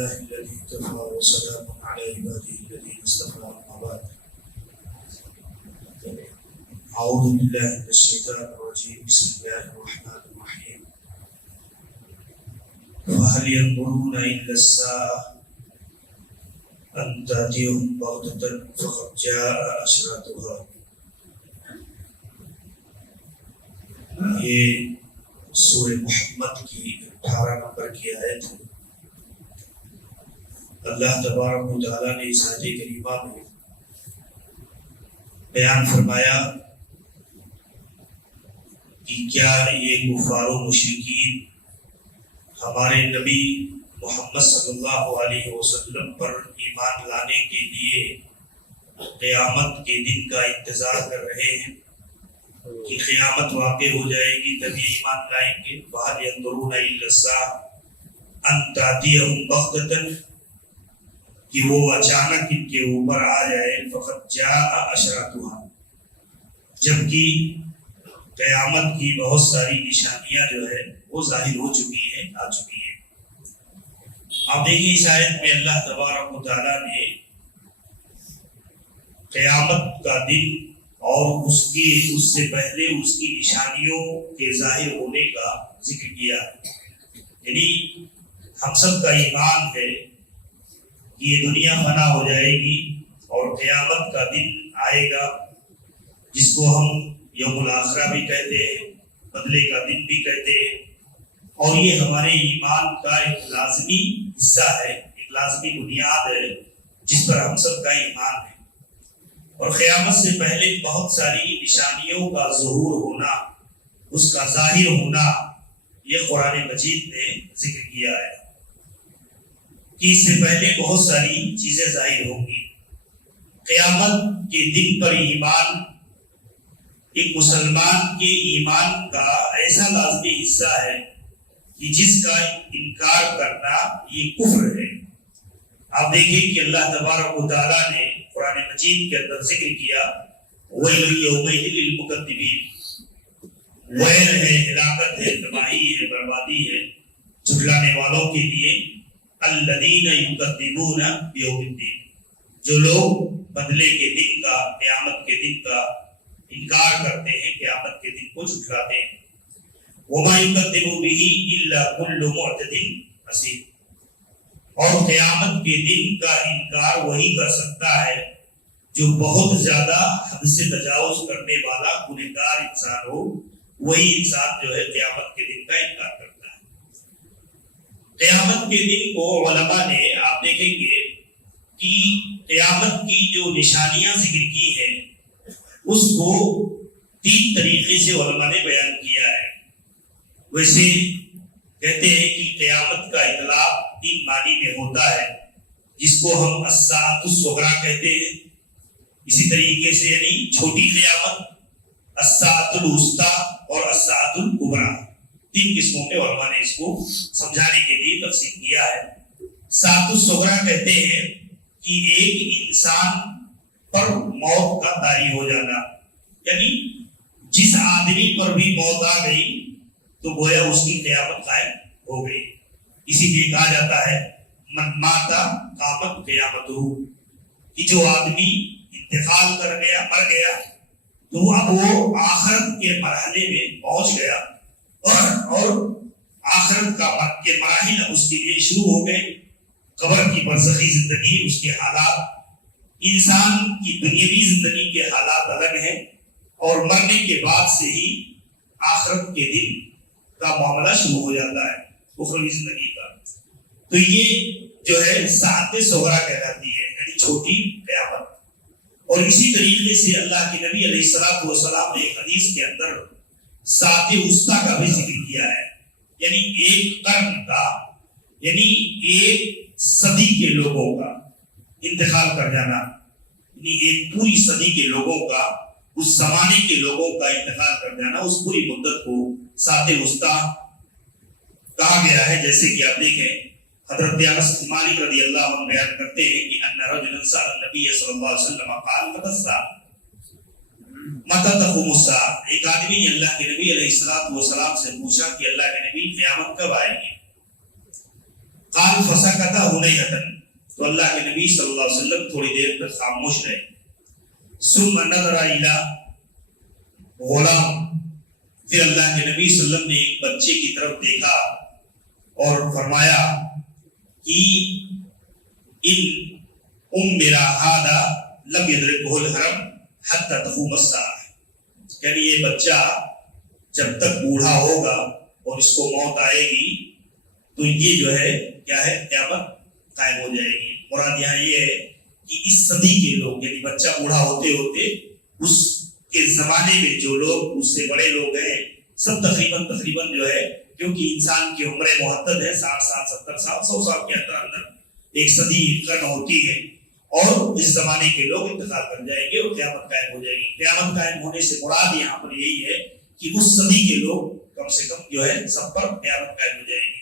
لله الذي كفى وسلام على عباده الذين اصطفى أما بعد أعوذ بالله من الشيطان الرجيم بسم الله الرحمن الرحيم فهل ينظرون إلا الساعة أن تأتيهم بغتة فقد جاء أشراطها. یہ سورہ محمد کی 18 نمبر کی آیت ہے. اللہ تبارک و تعالیٰ نے اس آیت کریمہ میں بیان فرمایا کہ کیا یہ کفار و مشرکین ہمارے نبی محمد صلی اللہ علیہ وسلم پر ایمان لانے کے لیے قیامت کے دن کا انتظار کر رہے ہیں کہ قیامت واقع ہو جائے گی تبھی ایمان لائیں گے. وَهَلْ يَنظُرُونَ إِلَّا السَّاعَةَ أَن تَأْتِيَهُمْ بَغْتَةً کہ وہ اچانک ان کے اوپر آ جائے. فَقَدْ جَاءَ أَشْرَاطُهَا جبکہ قیامت کی بہت ساری نشانیاں جو ہے وہ ظاہر ہو چکی ہیں، آ چکی ہیں. آپ دیکھیں اس آیت میں اللہ تبارک و تعالیٰ نے قیامت کا دن اور اس سے پہلے اس کی نشانیوں کے ظاہر ہونے کا ذکر کیا. یعنی ہم سب کا ایمان ہے کہ یہ دنیا فنا ہو جائے گی اور قیامت کا دن آئے گا جس کو ہم یوم الآخرہ بھی کہتے ہیں، بدلے کا دن بھی کہتے ہیں، اور یہ ہمارے ایمان کا ایک لازمی حصہ ہے، ایک لازمی بنیاد ہے جس پر ہم سب کا ایمان ہے. اور قیامت سے پہلے بہت ساری نشانیوں کا ظہور ہونا، اس کا ظاہر ہونا، یہ قرآن مجید نے ذکر کیا ہے کہ اس سے پہلے بہت ساری چیزیں ظاہر ہوں گی. قیامت کے دن پر ایمان ایک مسلمان کے ایمان کا ایسا لازمی حصہ ہے کہ جس کا انکار کرنا یہ کفر ہے. آپ دیکھیں کہ اللہ تبارک و تعالیٰ نے قرآن مجید کے اندر ذکر کیا وَيْلٌ يَوْمَئِذٍ لِّلْمُكَذِّبِينَ، ویل ہے، ہلاکت ہے، تباہی ہے، بربادی ہے جھٹلانے والوں کے لیے. الَّذِينَ يُكَذِّبُونَ بِيَوْمِ الدِّينِ جو لوگ بدلے کے دن کا، قیامت کے دن کا انکار کرتے ہیں، قیامت کے دن کو جھٹلاتے ہیں. وَمَا يُكَذِّبُ بِهِ إِلَّا كُلُّ مُعْتَدٍ أَثِيمٍ اور قیامت کے دن کا انکار وہی کر سکتا ہے جو بہت زیادہ حد سے تجاوز کرنے والا گنہگار انسان ہو. وہی انسان جو ہے قیامت کے دن کا انکار کرتا ہے. قیامت کے دن کو علماء نے، آپ دیکھیں گے کہ قیامت کی جو نشانیاں ذکر کی ہیں اس کو 3 طریقے سے علماء نے بیان کیا ہے. ویسے کہتے ہیں کہ قیامت کا اطلاق 3 معنی میں ہوتا ہے، جس کو ہم الساعۃ الصغریٰ کہتے ہیں. اسی طریقے سے یعنی چھوٹی قیامت، الساعۃ الوسطیٰ اور الساعۃ الکبریٰ. 3 قسموں میں علماء نے اس کو سمجھانے کے لیے تقسیم کیا ہے. ساعۃ الصغریٰ کہتے ہیں کہ ایک انسان پر موت کا طاری ہو جانا، یعنی جس آدمی پر بھی موت آ گئی تو گویا اس کی قیامت قائم ہو گئی. اسی لیے کہا جاتا ہے من ماتا قامت قیامتہ، کہ جو آدمی انتقال کر گیا، مر گیا، تو اب وہ آخرت کے مرحلے میں پہنچ گیا اور آخرت کے مراحل اس کے لیے شروع ہو گئے. قبر کی برزخی زندگی، اس کے حالات، انسان کی دنیاوی زندگی کے حالات الگ ہیں، اور مرنے کے بعد سے ہی آخرت کے دن کا معاملہ شروع ہو جاتا ہے، اخروی زندگی کا. تو یہ جو ہے ساعت صغریٰ کہلاتی ہے، یعنی چھوٹی قیامت. اور اسی طریقے سے اللہ کے نبی علیہ السلام نے ایک حدیث کے اندر ساعت وسطیٰ کا بھی ذکر کیا ہے، یعنی ایک قرن کا، یعنی ایک صدی کے لوگوں کا انتقال کر جانا، یعنی ایک پوری صدی کے لوگوں کا، اس زمانے کے لوگوں کا انتقال کر جانا، اس پوری مدت کو ساعت وسطیٰ کہا گیا ہے. جیسے کہ آپ دیکھیں حضرت انس بن مالک رضی اللہ عنہ بیان کرتے ہیں کہ ان رجلا سأل النبي صلی اللہ علیہ وسلم قال متى الساعة، متى تقوم الساعة. ایک آدمی نے اللہ کے نبی علیہ السلام سے پوچھا کہ اللہ کے نبی قیامت کب آئے گی؟ قال فسکت ہنیہۃ، تو اللہ کے نبی صلی اللہ علیہ وسلم تھوڑی دیر تک خاموش رہے. ثم نظر الی غلام، پھر اللہ کے نبی صلی اللہ علیہ وسلم نے ایک بچے کی طرف دیکھا اور فرمایا کہ ان میرا ہادہ لم یدرکہ الحرم حتی تقوم الساعہ، یعنی یہ بچہ جب تک بوڑھا ہوگا اور اس کو موت آئے گی تو یہ جو ہے کیا ہے، قیامت قائم ہو جائے گی. مراد یہاں یہ ہے کہ اس صدی کے لوگ، یعنی بچہ بوڑھا ہوتے ہوتے اس کے زمانے میں جو لوگ اس سے بڑے لوگ ہیں سب تقریباً جو ہے، کیونکہ انسان کی عمر محدد ہے 60 سال 70 سال 100 سال کے اندر ایک صدی قرن ہوتی ہے، اور اس زمانے کے لوگ انتقال کر جائیں گے اور قیامت قائم ہو جائے گی. قیامت قائم ہونے سے مراد یہاں پر یہی ہے کہ اس صدی کے لوگ کم سے کم جو ہے سب پر قیامت قائم ہو جائے گی.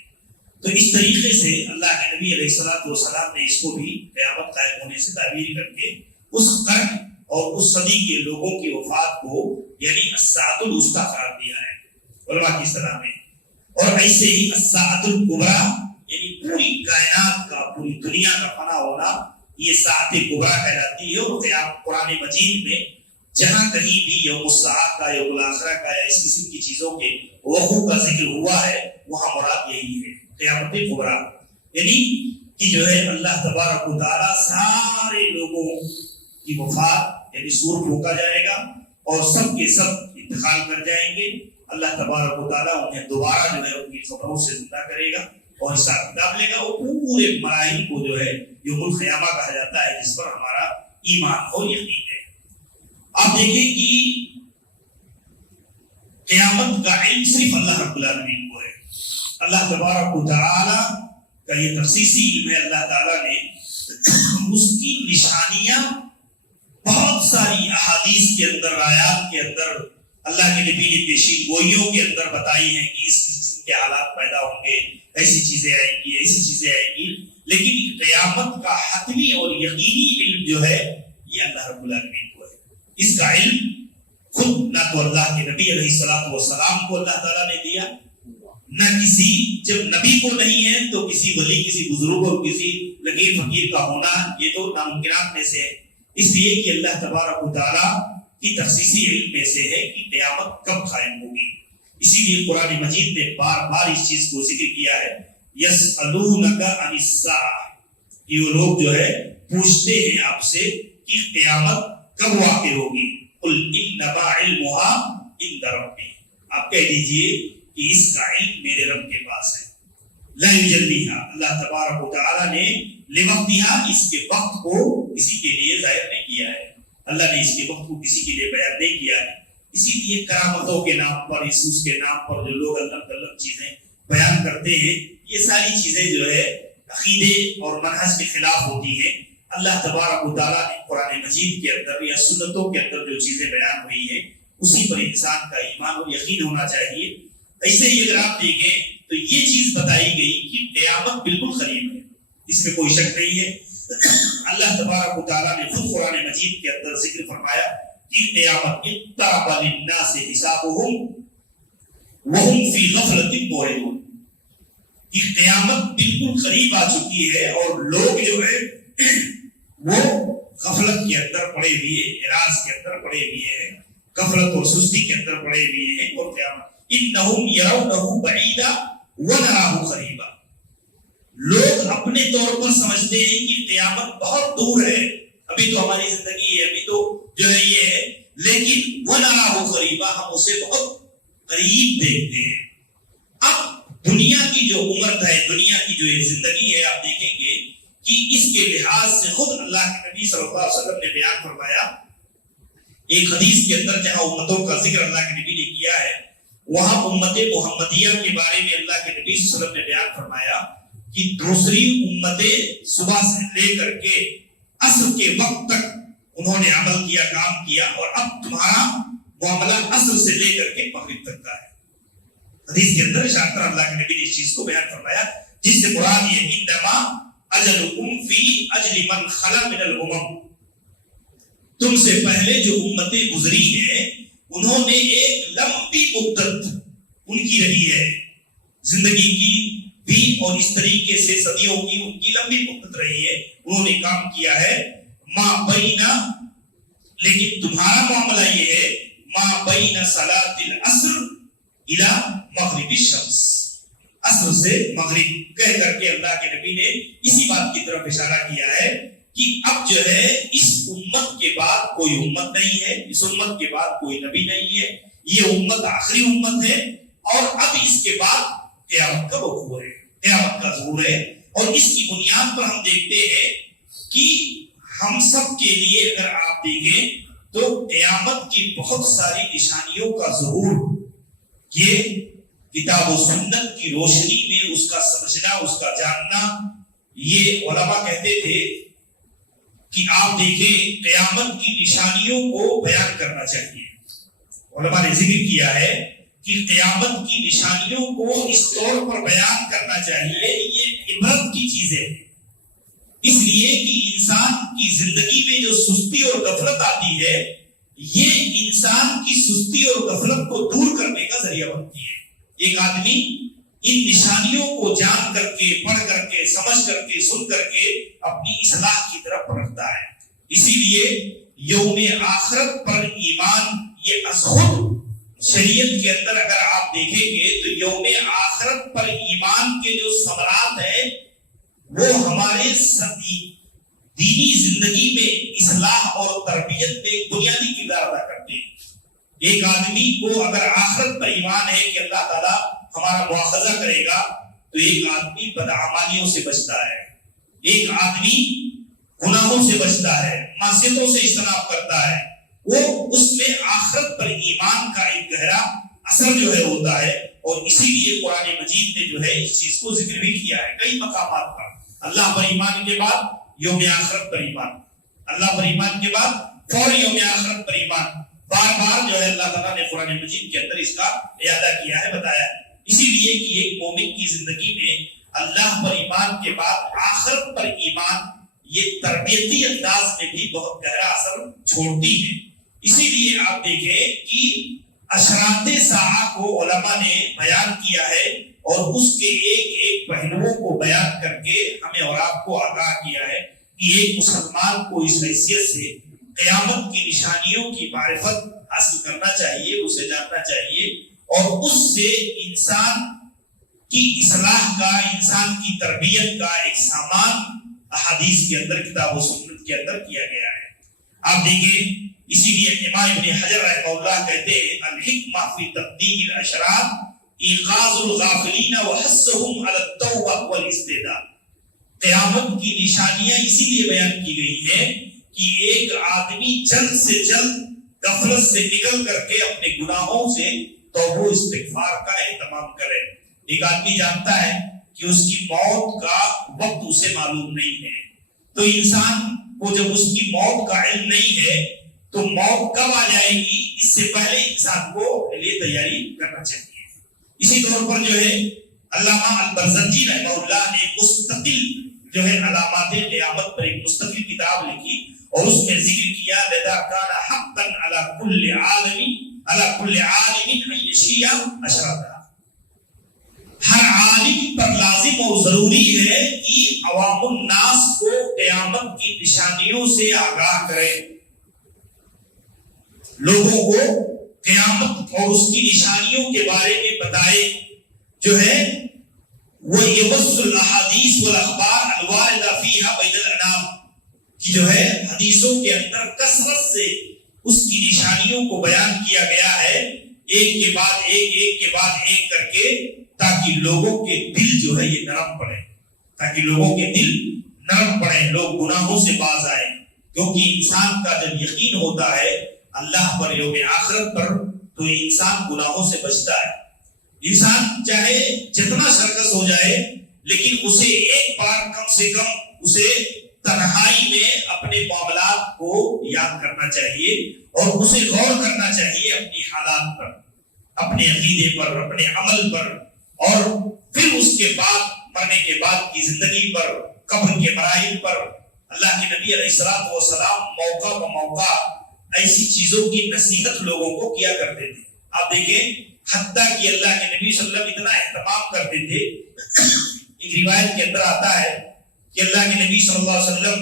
تو اس طریقے سے اللہ کے نبی علیہ الصلوۃ والسلام نے اس کو بھی قیامت قائم ہونے سے تعبیر کر کے اس قرن اور اس صدی کے لوگوں کی وفات کو یعنی الساعۃ الوسطیٰ قرار دیا ہے علماء کی اصطلاح میں. اور ایسے ہی الساعۃ الکبریٰ یعنی پوری کائنات کا، پوری دنیا کا فنا ہونا، یہ ساعت کبریٰ کہلاتی ہے. اور قرآن مجید میں جہاں کہیں بھی یوم الساعہ کا، یوم الآخرہ کا یا اس قسم کی چیزوں کے وقوع کا ذکر ہوا ہے وہاں مراد یہی ہے قیامت کبریٰ، یعنی کہ جو ہے اللہ تبارک و تعالیٰ سارے لوگوں کی وفات یعنی سور پھونکا جائے گا اور سب کے سب انتقال کر جائیں گے. اللہ تبارک و تعالیٰ انہیں دوبارہ جو ہے ان کی قبروں سے زندہ کرے گا اور حساب کتاب لے گا. وہ پورے مراحل کو جو ہے یوم القیامہ کہا جاتا ہے جس پر ہمارا ایمان اور یقین ہے. آپ دیکھیں کہ قیامت کا علم صرف اللہ رب العالمین کو ہے. اللہ تبارک و تعالیٰ کا یہ تخصیصی علم ہے. اللہ تعالیٰ نے اس کی نشانیاں بہت ساری احادیث کے اندر، آیات کے اندر، اللہ کے نبی نے پیشین گوئیوں کے اندر بتائی ہیں کہ اس قسم کے حالات پیدا ہوں گے، ایسی چیزیں آئیں گی، ایسی چیزیں آئیں گی. لیکن قیامت کا حتمی اور یقینی علم جو ہے یہ اللہ رب العالمین کو ہے. اس کا علم خود نہ تو اللہ کے نبی علیہ الصلوۃ والسلام کو اللہ تعالیٰ نے دیا، نہ کسی، جب نبی کو نہیں ہے تو کسی ولی، کسی بزرگ اور کسی لقیر فقیر کا ہونا یہ تو ناممکنات میں سے ہے. اس لیے کہ اللہ تبارک و تعالیٰ کی تخصیصی علم میں سے ہے کہ قیامت کب قائم ہوگی. اسی لیے قرآن مجید نے بار بار اس چیز کو ذکر کیا ہے. یسألونک عن الساعہ، یہ لوگ جو ہے پوچھتے ہیں آپ سے کہ قیامت کب واقع ہوگی. قل انما علمها عند ربی، آپ کہہ دیجئے کہ اس کا علم میرے رب کے پاس ہے. لا یجلیھا، اللہ تبارک و تعالیٰ نے لوقتھا، اس کے وقت کو کسی کے لیے ظاہر نہیں کیا ہے. اللہ نے اس کے وقت کو کسی کے لیے بیان نہیں کیا ہے. اسی لیے کرامتوں کے نام پر، اس کے نام پر جو لوگ الگ الگ چیزیں بیان کرتے ہیں، یہ ساری چیزیں جو ہے عقیدے اور منہج کے خلاف ہوتی ہیں. اللہ تبارک و تعالیٰ نے قرآن مجید کے اندر یا سنتوں کے اندر جو چیزیں بیان ہوئی ہیں اسی پر انسان کا ایمان اور یقین ہونا چاہیے. ایسے ہی اگر آپ دیکھیں تو یہ چیز بتائی گئی کہ قیامت بالکل قریب ہے، اس میں کوئی شک نہیں ہے. اللہ تبارک و تعالیٰ نے خود قرآن مجید کے اندر ذکر فرمایا کہ قیامت اقترب للناس حسابهم وهم فی غفلۃ معرضون، کہ قیامت بالکل قریب آ چکی ہے اور لوگ جو ہے وہ غفلت کے اندر پڑے ہوئے، اعراض کے اندر پڑے ہوئے ہیں، غفلت اور سستی کے اندر پڑے ہوئے ہیں. اور قیامت انہم یرونہ بعیدا ونراہ قریبا، لوگ اپنے طور پر سمجھتے ہیں کہ قیامت بہت دور ہے، ابھی تو ہماری زندگی ہے، ابھی تو جو ہے یہ ہے، لیکن وَنَرَاهُ قَرِيبًا، ہم اسے بہت قریب دیکھتے ہیں. اب دنیا کی جو عمر ہے، دنیا کی جو ایک زندگی ہے، آپ دیکھیں گے کہ اس کے لحاظ سے خود اللہ کے نبی صلی اللہ علیہ وسلم نے بیان فرمایا ایک حدیث کے اندر، جہاں امتوں کا ذکر اللہ کے نبی نے کیا ہے، وہاں امت محمدیہ کے بارے میں اللہ کے نبی صلی اللہ علیہ وسلم نے بیان فرمایا کہ دوسری امتیں صبح سے لے کر کے عصر کے وقت تک انہوں نے عمل کیا، کام کیا، اور اب تمہارا معاملہ عصر سے لے کر کے مغرب تک کا ہے. حدیث کے اندر ارشاد کر اللہ کے نبی نے اس چیز کو بیان فرمایا، جس سے مراد یہ انما اجلکم فی اجل من خلا من الامم، تم سے پہلے جو امتیں گزری ہیں انہوں نے ایک لمبی مدت ان کی رہی ہے زندگی کی، بھی اور اس طریقے سے صدیوں کی ان کی لمبی مدت رہی ہے، انہوں نے کام کیا ہے. ما بینا، لیکن تمہارا معاملہ یہ ہے ما بین صلاۃ العصر الی مغرب الشمس، عصر سے مغرب کہہ کر کے اللہ کے نبی نے اسی بات کی طرف اشارہ کیا ہے کہ اب جو ہے اس امت کے بعد کوئی امت نہیں ہے، اس امت کے بعد کوئی نبی نہیں ہے، یہ امت آخری امت ہے، اور اب اس کے بعد قیامت کا وقوع ہے، قیامت کا ظہور ہے. اور اس کی بنیاد پر ہم دیکھتے ہیں کہ ہم سب کے لیے اگر آپ دیکھیں تو قیامت کی بہت ساری نشانیوں کا ظہور یہ کتاب و سنت کی روشنی میں اس کا سمجھنا، اس کا جاننا. یہ علماء کہتے تھے کہ آپ دیکھیں قیامت کی نشانیوں کو بیان کرنا چاہیے. علماء نے ذکر کیا ہے کہ قیامت کی نشانیوں کو اس طور پر بیان کرنا چاہیے، یہ عبرت کی چیزیں ہیں، اس لیے کہ انسان کی زندگی میں جو سستی اور غفلت آتی ہے یہ انسان کی سستی اور غفلت کو دور کرنے کا ذریعہ بنتی ہے. ایک آدمی ان نشانیوں کو جان کر کے، پڑھ کر کے، سمجھ کر کے، سن کر کے اپنی اصلاح کی طرف بڑھتا ہے. اسی لیے یوم آخرت پر ایمان یہ از خود شریعت کے اندر اگر آپ دیکھیں گے تو یوم آخرت پر ایمان کے جو ثمرات ہیں وہ ہمارے دینی زندگی میں اصلاح اور تربیت میں ایک بنیادی کردار ادا کرتے ہیں. ایک آدمی کو اگر آخرت پر ایمان ہے کہ اللہ تعالیٰ ہمارا مواخذہ کرے گا تو ایک آدمی بدعمالیوں سے بچتا ہے، ایک آدمی گناہوں سے بچتا ہے، معصیتوں سے اجتناب کرتا ہے. وہ اس میں آخرت پر ایمان کا ایک گہرا اثر جو ہے ہوتا ہے. اور اسی لیے قرآن مجید نے جو ہے اس چیز کو ذکر بھی کیا ہے کئی مقامات پر. اللہ پر ایمان کے بعد یوم آخرت پر ایمان، اللہ پر ایمان کے بعد فوری یوم آخرت پر ایمان، بار بار جو ہے اللہ تعالیٰ نے قرآن مجید کے اندر اس کا اعادہ کیا ہے، بتایا ہے. اسی لیے کہ ایک مومن کی زندگی میں اللہ پر ایمان کے بعد آخرت پر ایمان یہ تربیتی انداز میں بھی بہت گہرا اثر چھوڑتی ہے. اسی لیے آپ دیکھیں کہ اشراط ساعہ کو علماء نے بیان کیا ہے اور اس کے ایک ایک پہلوؤں کو بیان کر کے ہمیں اور آپ کو آگاہ کیا ہے کہ ایک مسلمان کو اس حیثیت سے قیامت کی نشانیوں کی معرفت حاصل کرنا چاہیے، اسے جاننا چاہیے، اور اس سے انسان کی اصلاح کا، انسان کی تربیت کا ایک سامان احادیث کے اندر، کتاب و سنت کے اندر کیا گیا ہے. آپ دیکھیں اسی لیے امام ابن حجر رحمہ اللہ کہتے ہیں الحکمہ فی تقدیم الاشراط ایقاظ الغافلین وحثهم علی التوبہ والاستعداد. قیامت کی نشانیاں اسی لیے بیان کی گئی ہیں کہ ایک آدمی جلد سے جلد غفلت سے نکل کر کے اپنے گناہوں سے توبہ و استغفار کا اہتمام کرے. ایک آدمی جانتا ہے کہ اس کی موت کا وقت اسے معلوم نہیں ہے، تو انسان کو جب اس کی موت کا علم نہیں ہے تو موت کب آ جائے گی اس سے پہلے انسان کو لیے تیاری کرنا چاہیے. اسی طور پر جو ہے علامہ البرزنجی رحمہ اللہ نے مستقل جو ہے علامات قیامت پر ایک مستقل کتاب لکھی اور اس میں ذکر کیا لذا کان حقا علی کل عالم ان یشیع اشراطها. ہر عالم پر لازم اور ضروری ہے کہ عوام الناس کو قیامت کی نشانیوں سے آگاہ کرے، لوگوں کو قیامت اور اس کی نشانیوں کے بارے میں بتائے. جو ہے وہ یبث الاحادیث والاخبار الواردہ فیہا بین الانام کی جو ہے حدیثوں کے اندر کثرت سے اس کی نشانیوں کو بیان کیا گیا ہے، ایک کے بعد ایک، ایک کے بعد ایک کر کے، تاکہ لوگوں کے دل جو ہے یہ نرم پڑے، تاکہ لوگوں کے دل نرم پڑے، لوگ گناہوں سے باز آئیں. کیونکہ انسان کا جب یقین ہوتا ہے اللہ پر، یوم آخرت پر، تو انسان گناہوں سے بچتا ہے. انسان چاہے جتنا سرکس ہو جائے لیکن اسے ایک بار کم سے کم اسے تنہائی میں اپنے معاملات کو یاد کرنا چاہیے اور اسے غور کرنا چاہیے اپنی حالات پر، اپنے عقیدے پر، اپنے عمل پر، اور پھر اس کے بعد مرنے کے بعد کی زندگی پر، قبر کے مراحل پر. اللہ کے نبی علیہ الصلوۃ والسلام موقع بہ موقع ایسی چیزوں کی نصیحت لوگوں کو کیا کرتے تھے. آپ دیکھیں حتیٰ کہ اللہ کے نبی صلی اللہ علیہ وسلم اتنا اہتمام کرتے تھے ایک روایت کے اندر آتا ہے کہ اللہ کے نبی صلی اللہ علیہ وسلم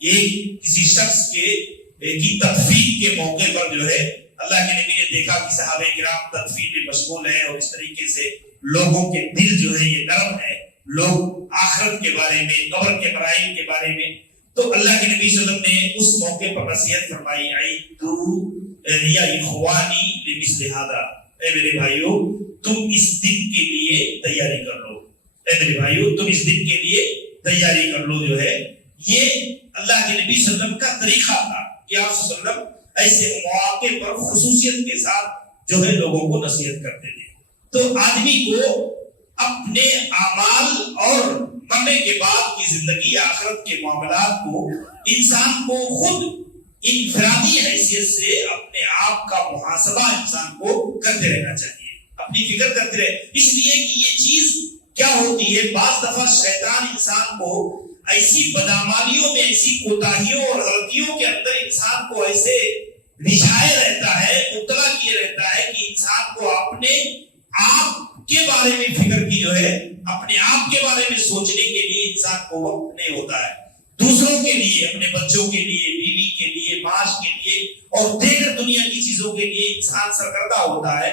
ایک کسی شخص کی تدفین کے موقع پر جو ہے اللہ کے نبی نے دیکھا کہ صحابہ کرام تدفین میں مشغول ہیں اور اس طریقے سے لوگوں کے دل جو ہے یہ نرم ہے، لوگ آخرت کے بارے میں، قبر کے مراحل کے بارے میں. تو اللہ کے نبی صلی اللہ علیہ وسلم نے اس موقع پر نصیحت فرمائی، یا اخوانی لمثل ھذا، اے میرے بھائیو تم اس دن کے لیے تیاری کر لو، اے میرے بھائیو تم اس دن کے لیے تیاری کر لو. جو ہے یہ اللہ کے نبی صلی اللہ علیہ وسلم کا طریقہ تھا کہ آپ صلی اللہ علیہ وسلم ایسے مواقع پر خصوصیت کے ساتھ جو ہے لوگوں کو نصیحت کرتے تھے. تو آدمی کو اپنے اعمال اور مرنے کے بعد کی زندگی، آخرت کے معاملات کو انسان کو خود انفرادی حیثیت سے اپنے آپ کا محاسبہ انسان کو کرتے رہنا چاہیے، اپنی فکر کرتے رہے. اس لیے کہ یہ چیز کیا ہوتی ہے، بعض دفعہ شیطان انسان کو ایسی بدعمالیوں میں، ایسی کوتاہیوں اور غلطیوں کے اندر انسان کو ایسے رجھائے رہتا ہے، مبتلا کیے رہتا ہے کہ انسان کو اپنے آپ کے بارے میں فکر کی جو ہے، اپنے آپ کے بارے میں سوچنے کے لیے انسان کو وقت نہیں ہوتا ہے. دوسروں کے لیے، اپنے بچوں کے لیے، بیوی کے لیے، معاش کے لیے اور دیگر دنیا کی چیزوں کے لیے انسان سرگردہ ہوتا ہے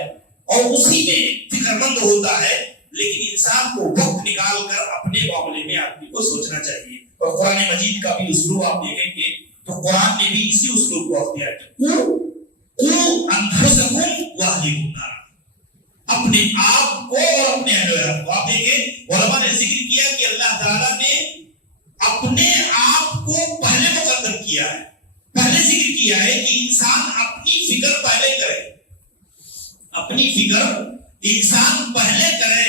اور اسی میں فکر مند ہوتا ہے. لیکن انسان کو وقت نکال کر اپنے معاملے میں آدمی کو سوچنا چاہیے. اور قرآن مجید کا بھی اسلوب آپ دیکھیں گے تو قرآن نے بھی اسی اسلوب کو اختیار کیا. قُوْ أَنفُسَكُمْ وَأَهْلِيكُمْ نَارًا، اپنے آپ کو اور اپنے اہل کو. آپ دیکھیں علماء نے ذکر کیا کہ اللہ تعالیٰ نے اپنے آپ کو پہلے مقدم کیا ہے، پہلے ذکر کیا ہے کہ انسان اپنی فکر پہلے کرے، اپنی فکر انسان پہلے کرے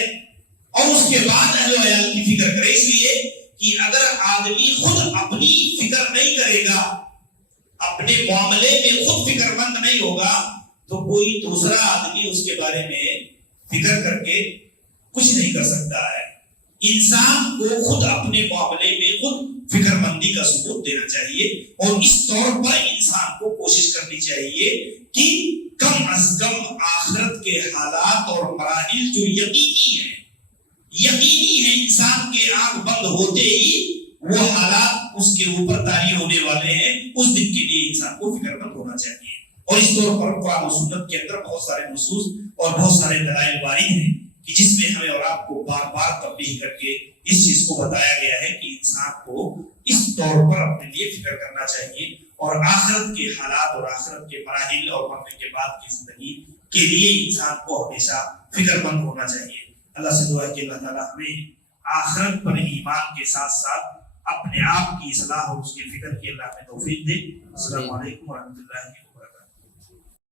اور اس کے بعد اہل و عیال کی فکر کرے. اس لیے کہ اگر آدمی خود اپنی فکر نہیں کرے گا، اپنے معاملے میں خود فکر مند نہیں ہوگا تو کوئی دوسرا آدمی اس کے بارے میں فکر کر کے کچھ نہیں کر سکتا ہے. انسان کو خود اپنے معاملے میں خود فکر مندی کا ثبوت دینا چاہیے اور اس طور پر انسان کو کوشش کرنی چاہیے کہ کم از کم آخرت کے حالات اور مراحل جو یقینی ہیں انسان کے آنکھ بند ہوتے ہی وہ حالات اس کے اوپر طاری ہونے والے ہیں، اس دن کے لیے انسان کو فکر مند ہونا چاہیے. اور اس طور پر قرآن و سنت کے اندر بہت سارے نصوص اور بہت سارے دلائل وارد ہیں کہ جس میں ہمیں اور آپ کو بار بار تنبیہ کر کے اس چیز کو بتایا گیا ہے کہ انسان کو اس طور پر اپنے لیے فکر کرنا چاہیے اور آخرت کے حالات اور آخرت کے مراحل اور مرنے کے بعد کی زندگی کے لیے انسان کو ہمیشہ فکر مند ہونا چاہیے. اللہ سے دعا ہے کہ اللہ تعالیٰ ہمیں آخرت پر ایمان کے ساتھ ساتھ اپنے آپ کی اصلاح اور اس کی فکر کی اللہ میں توفیق دے. السلام علیکم ورحمۃ اللہ.